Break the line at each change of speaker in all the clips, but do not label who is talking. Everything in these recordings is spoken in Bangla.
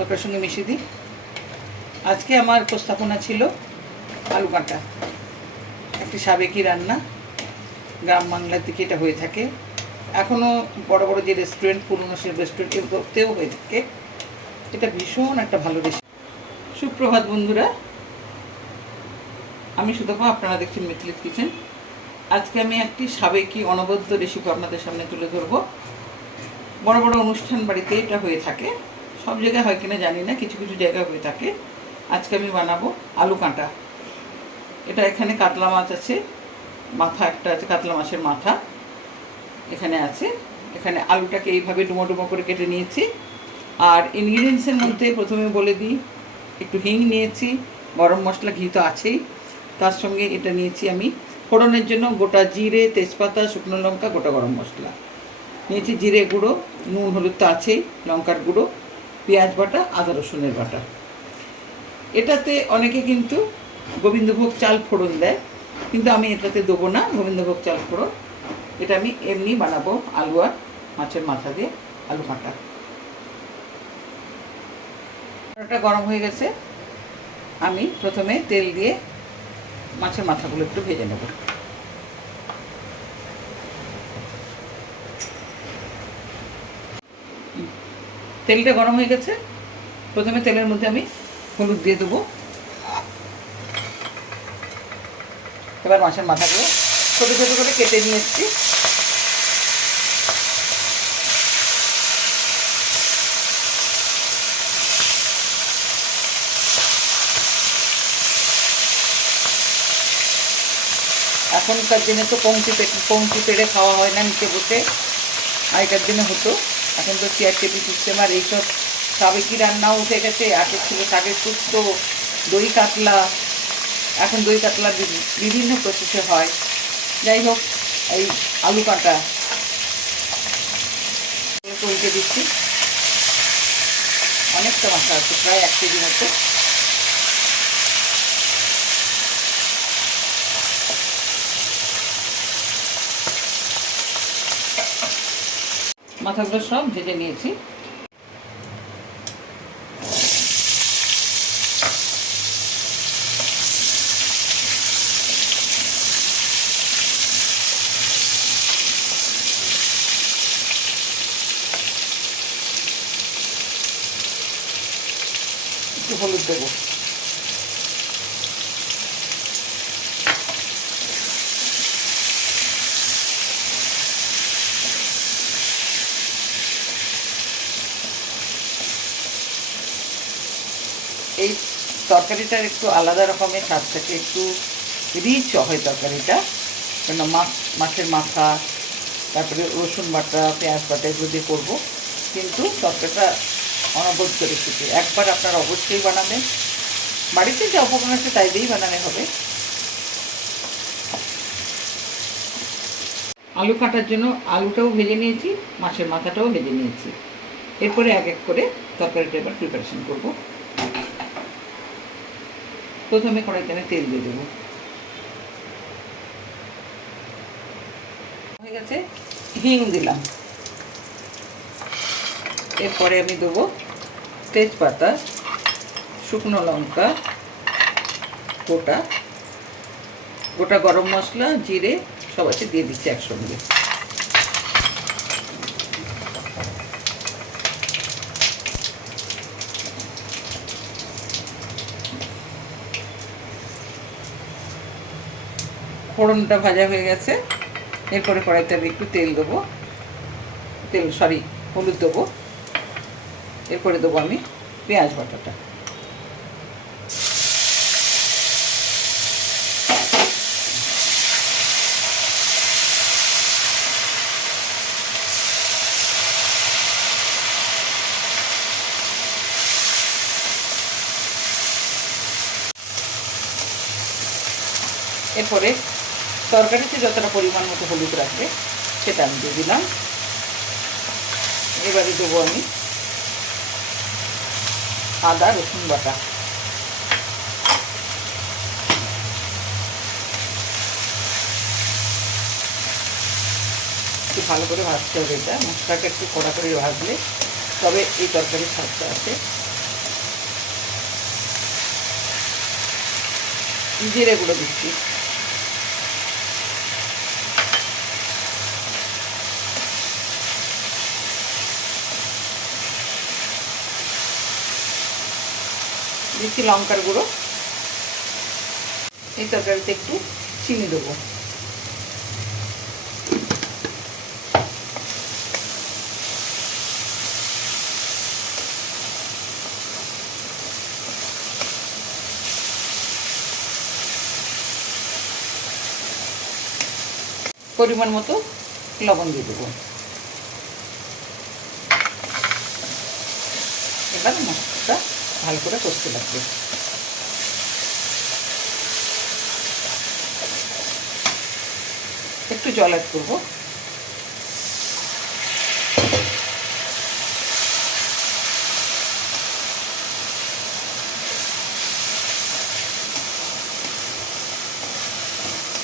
তরকারির সঙ্গে মিশিয়ে দিই। আজকে আমার উপস্থাপনা ছিল আলু কাঁটা। একটি সাবেকি রান্না, গ্রাম বাংলার দিকে এটা হয়ে থাকে। এখনও বড় বড় যে রেস্টুরেন্ট পুরনো সে রেস্টুরেন্ট এগুলোতেও হয়ে থাকে। এটা ভীষণ একটা ভালো রেসিপি সুপ্রভাত বন্ধুরা, আমি সুতপা আপনারা দেখছেন মিথিলিস কিচেন। আজকে আমি একটি সাবেকি অনবদ্য রেসিপি আপনাদের সামনে তুলে ধরবো। বড় বড় অনুষ্ঠান বাড়িতে এটা হয়ে থাকে। সব জায়গায় হয় কিনা জানি না, কিছু কিছু জায়গায় হয়ে থাকে। আজকে আমি বানাবো আলু কাঁটা। এটা এখানে কাতলা মাছ আছে, মাথা একটা আছে, কাতলা মাছের মাথা এখানে আছে। এখানে আলুটাকে এইভাবে ডুমো ডুমো করে কেটে নিয়েছি। আর ইনগ্রিডিয়েন্টসের মধ্যে প্রথমে বলে দিই, একটু হিং নিয়েছি, গরম মশলা, ঘি তো আছেই। তার সঙ্গে এটা নিয়েছি আমি ফোড়নের জন্য গোটা জিরে, তেজপাতা, শুকনো লঙ্কা, গোটা গরম মশলা। নিয়েছি জিরে গুঁড়ো, নুন, হলুদ তো আছেই, লঙ্কার গুঁড়ো। পেঁয়াজ বাটা, আদা রসুনের বাটা। এটাতে অনেকে কিন্তু গোবিন্দভোগ চাল ফোড়ন দেয়, কিন্তু আমি এটাতে দেবো না, গোবিন্দভোগ চাল ফোড়ন। এটা আমি এমনি বানাবো, আলু আর মাছের মাথা দিয়ে আলু কাঁটা। কড়াটা গরম হয়ে গেছে। আমি প্রথমে তেল দিয়ে মাছের মাথাগুলো একটু ভেজে নেব। তেলটা গরম হয়ে গেছে। প্রথমে তেলের মধ্যে আমি হলুদ দিয়ে দেবো। এবার মাছের মাথাগুলো ছোটো ছোটো করে কেটে নিয়ে এসছি। এখনকার দিনে তো পংক্তি পংক্তি পেড়ে খাওয়া হয় না, নিচে বসে আগেকার দিনে হতো। এখন তো চেয়ার টেপি সিস্টেম আর এইসব সাবেকি রান্নাও উঠে গেছে? আগে ছিল শাকের শুক্তো, দই কাতলা। এখন দই কাতলা বিভিন্ন প্রসেসে হয়। যাই হোক, এই আলু কাঁটা। উল্টে দিচ্ছি। অনেকটা মশলা আছে, প্রায় এক কেজি মতো। মাথাগুলো সব ভেজে নিয়েছি। একটু হলুদ দেবো। এই তরকারিটার একটু আলাদা রকমের স্বাদ থাকে একটু রিচ হয় তরকারিটা। কেন মাছ, মাছের মাথা, তারপরে রসুন বাটা, পেঁয়াজ বাটা এগুলো দিয়ে করব। কিন্তু তরকারিটা অনবদ্য রেসিপি একবার আপনারা অবশ্যই বানাবেন। বাড়িতে যে উপকরণ আছে তাই দিয়েই বানানো হবে। আলু কাটার জন্য আলুটাও ভেজে নিয়েছি, মাছের মাথাটাও ভেজে নিয়েছি। এরপরে এক এক করে তরকারিটা এবার প্রিপারেশন করব। প্রথমে কড়াইতে আমি তেল দিয়ে দেবো। হয়ে গেছে, হিং দিলাম। এরপরে আমি দেবো তেজপাতা, শুকনো লঙ্কা, গোটা। গোটা গরম মশলা, জিরে, সব আছে, দিয়ে দিচ্ছি একসঙ্গে। ফোড়নটা ভাজা হয়ে গেছে। এরপরে কড়াইতে আমি একটু তেল দেবো। তেল, সরি, হলুদ দেবো। এরপরে দেবো আমি পেঁয়াজ বাটাটা। এরপরে তরকারিতে যতটা পরিমাণ মতো হলুদ রাখবে, সেটা আমি দিয়ে দিলাম। এবারে দেবো আমি আদা, রসুন বাটা। একটু ভালো করে ভাজতে হবে এটা মশলাকে একটু কড়া করে ভাজলে তবে এই তরকারি স্বাদটা আছে জিরে গুঁড়ো দিচ্ছি। দিচ্ছি লঙ্কার গুঁড়ো। এই তরকারিতে একটু চিনি দেবো। পরিমাণ মতো লবণ দিয়ে দেবো। এবার মশলাটা ভালো করে কষতে লাগবে। একটু জল অ্যাড করব।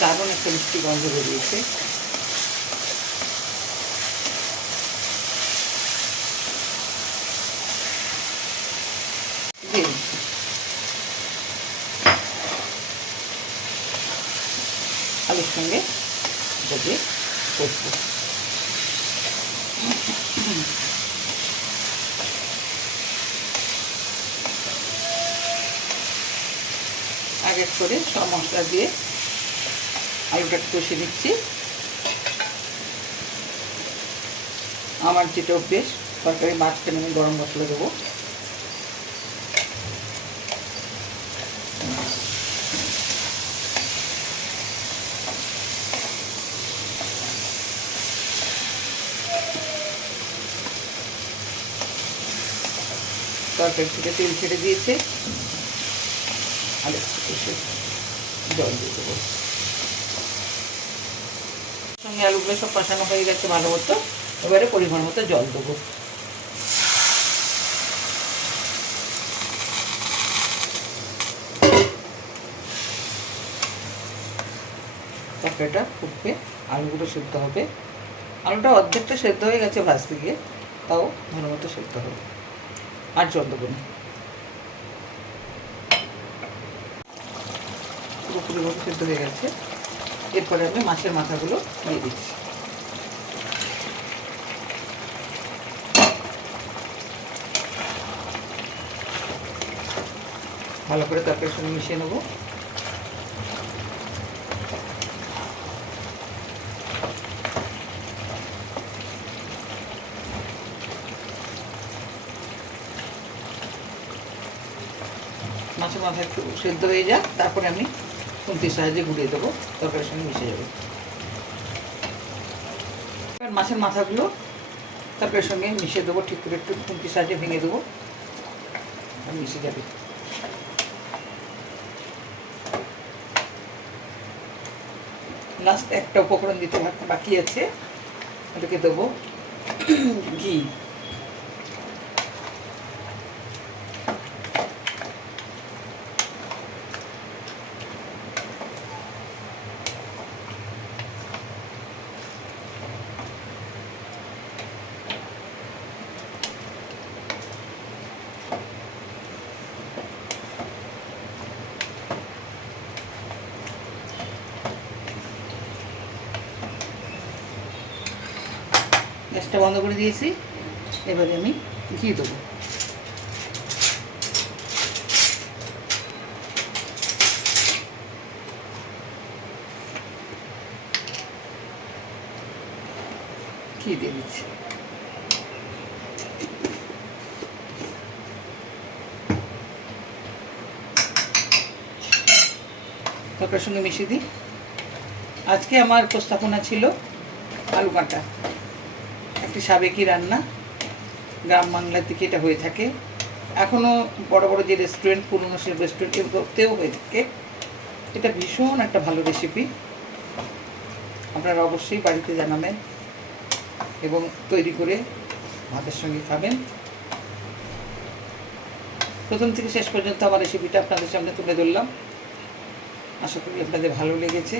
দারুণ একটা মিষ্টি গন্ধ বেরিয়েছে দিয়ে দিচ্ছি আলুর সঙ্গে যদি করব এক এক করে সব মশলা দিয়ে আলুটা কষে দিচ্ছি আমার যেটা অভ্যেস তরকারি মাঝখানে আমি গরম মশলা দেবো। তরকারি থেকে তেল ছেড়ে দিয়েছে। জল দিয়ে দেবো। সঙ্গে আলুগুলো সব কষানো হয়ে গেছে ভালো মতো। এবারে পরিমাণ মতো জল দেবো। তরকারিটা ফুটবে, আলুগুলো সেদ্ধ হবে। আলুটা অর্ধেকটা সেদ্ধ হয়ে গেছে ভাজতে গিয়ে, তাও ভালো মতো সেদ্ধ হবে। আর জল দেবো পুরোপুরিভাবে সেদ্ধ হয়ে গেছে। এরপরে আমি মাছের মাথাগুলো দিয়ে দিচ্ছি। ভালো করে তরকারির সঙ্গে মিশিয়ে নেব। মাথা একটু সেদ্ধ হয়ে যাক, তারপরে আমি খুন্তির সাহায্যে গুঁড়িয়ে দেবো, তরকারির সঙ্গে মিশে যাবে। এবার মাছের মাথাগুলো তরকারির সঙ্গে মিশিয়ে দেবো, ঠিক করে একটু খুন্তির সাহায্যে ভেঙে দেবো। আর মিশে যাবে। লাস্ট একটা উপকরণ দিতে বাকি আছে, ওটাকে দেবো ঘি। গ্যাসটা বন্ধ করে দিয়েছি। এবারে আমি ঘি দেবো। ঘি দিয়ে দিচ্ছি। তরকারির সঙ্গে মিশিয়ে দিই। আজকে আমার উপস্থাপনা ছিল আলু কাঁটা। একটি সাবেকি রান্না। গ্রাম বাংলার দিকে এটা হয়ে থাকে। এখনও বড় বড় যে রেস্টুরেন্ট পুরনো সে রেস্টুরেন্ট এগুলোতেও হয়ে থাকে। এটা ভীষণ একটা ভালো রেসিপি আপনারা অবশ্যই বাড়িতে জানাবেন এবং তৈরি করে ভাতের সঙ্গে খাবেন। প্রথম থেকে শেষ পর্যন্ত আমার রেসিপিটা আপনাদের সামনে তুলে ধরলাম। আশা করি আপনাদের ভালো লেগেছে।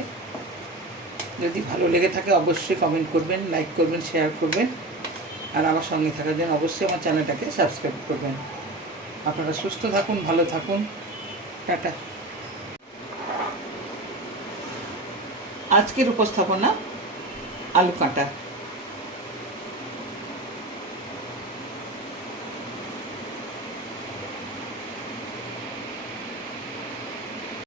যদি ভালো লেগে থাকে অবশ্যই কমেন্ট করবেন লাইক করবেন শেয়ার করবেন। আর আমার সঙ্গে থাকার জন্য অবশ্যই আমার চ্যানেলটাকে সাবস্ক্রাইব করবেন। আপনারা সুস্থ থাকুন, ভালো থাকুন। টাটা। আজকের উপস্থাপনা আলু কাঁটা।